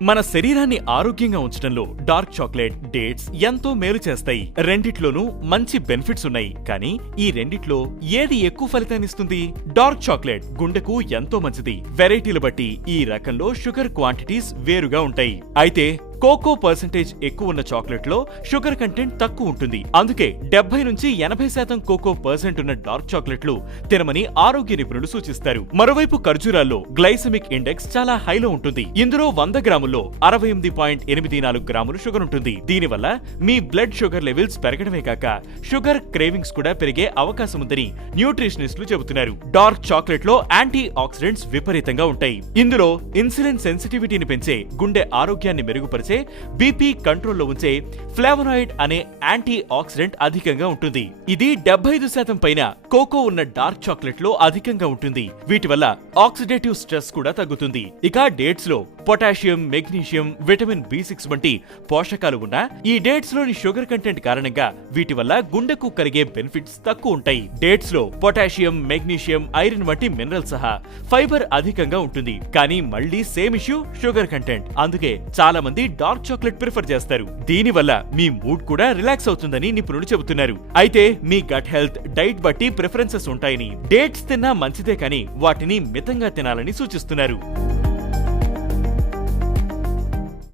మన శరీరాన్ని ఆరోగ్యంగా ఉంచడంలో డార్క్ చాక్లెట్, డేట్స్ ఎంతో మేలు చేస్తాయి. రెండిట్లోనూ మంచి బెనిఫిట్స్ ఉన్నాయి. కానీ ఈ రెండిట్లో ఏది ఎక్కువ ఫలితాన్నిస్తుంది? డార్క్ చాక్లెట్ గుండెకు ఎంతో మంచిది. వెరైటీలు బట్టి ఈ రకంలో షుగర్ క్వాంటిటీస్ వేరుగా ఉంటాయి. అయితే కోకో పర్సెంటేజ్ ఎక్కువ ఉన్న చాక్లెట్ లో షుగర్ కంటెంట్ తక్కువ ఉంటుంది. అందుకే 70 నుంచి 80% కోకో పర్సెంట్ ఉన్న డార్క్ చాక్లెట్లు తినమని ఆరోగ్య నిపుణులు సూచిస్తారు. మరోవైపు ఖర్జూరాల్లో గ్లైసెమిక్ ఇండెక్స్ చాలా హైలో ఉంటుంది. ఇందులో 100 గ్రాముల్లో 68.84 గ్రాములు షుగర్ ఉంటుంది. దీనివల్ల మీ బ్లడ్ షుగర్ లెవెల్స్ పెరగడమే కాక షుగర్ క్రేవింగ్స్ కూడా పెరిగే అవకాశం ఉందని న్యూట్రిషనిస్టులు చెబుతున్నారు. డార్క్ చాక్లెట్ లో యాంటీ ఆక్సిడెంట్స్ విపరీతంగా ఉంటాయి. ఇందులో ఇన్సులిన్ సెన్సిటివిటీని పెంచే, గుండె ఆరోగ్యాన్ని మెరుగుపరిచే, బీపీ కంట్రోల్లో ఉంచే ఫ్లావనాయిడ్ అనే యాంటీ ఆక్సిడెంట్ అధికంగా ఉంటుంది. ఇది 75% పైన కోకో ఉన్న డార్క్ చాక్లెట్ లో అధికంగా ఉంటుంది. వీటి వల్ల ఆక్సిడేటివ్ స్ట్రెస్ కూడా తగ్గుతుంది. ఇక డేట్స్ లో పొటాషియం, మెగ్నీషియం, విటమిన్ B6 వంటి పోషకాలు ఉన్న ఈ డేట్స్ లోని షుగర్ కంటెంట్ కారణంగా వీటి వల్ల గుండెకు కలిగే బెనిఫిట్స్ తక్కువ ఉంటాయి. డేట్స్ లో పొటాషియం, మెగ్నీషియం, ఐరన్ వంటి మినరల్ సహా ఫైబర్ అధికంగా ఉంటుంది. కానీ మళ్ళీ సేమ్ ఇష్యూ షుగర్ కంటెంట్. అందుకే చాలా మంది డార్క్ చాక్లెట్ ప్రిఫర్ చేస్తారు. దీనివల్ల మీ మూడ్ కూడా రిలాక్స్ అవుతుందని నిపుణులు చెబుతున్నారు. అయితే మీ గట్ హెల్త్, డైట్ బట్టి ప్రిఫరెన్సెస్ ఉంటాయని, డేట్స్ తిన్నా మంచిదే కానీ వాటిని మితంగా తినాలని సూచిస్తున్నారు.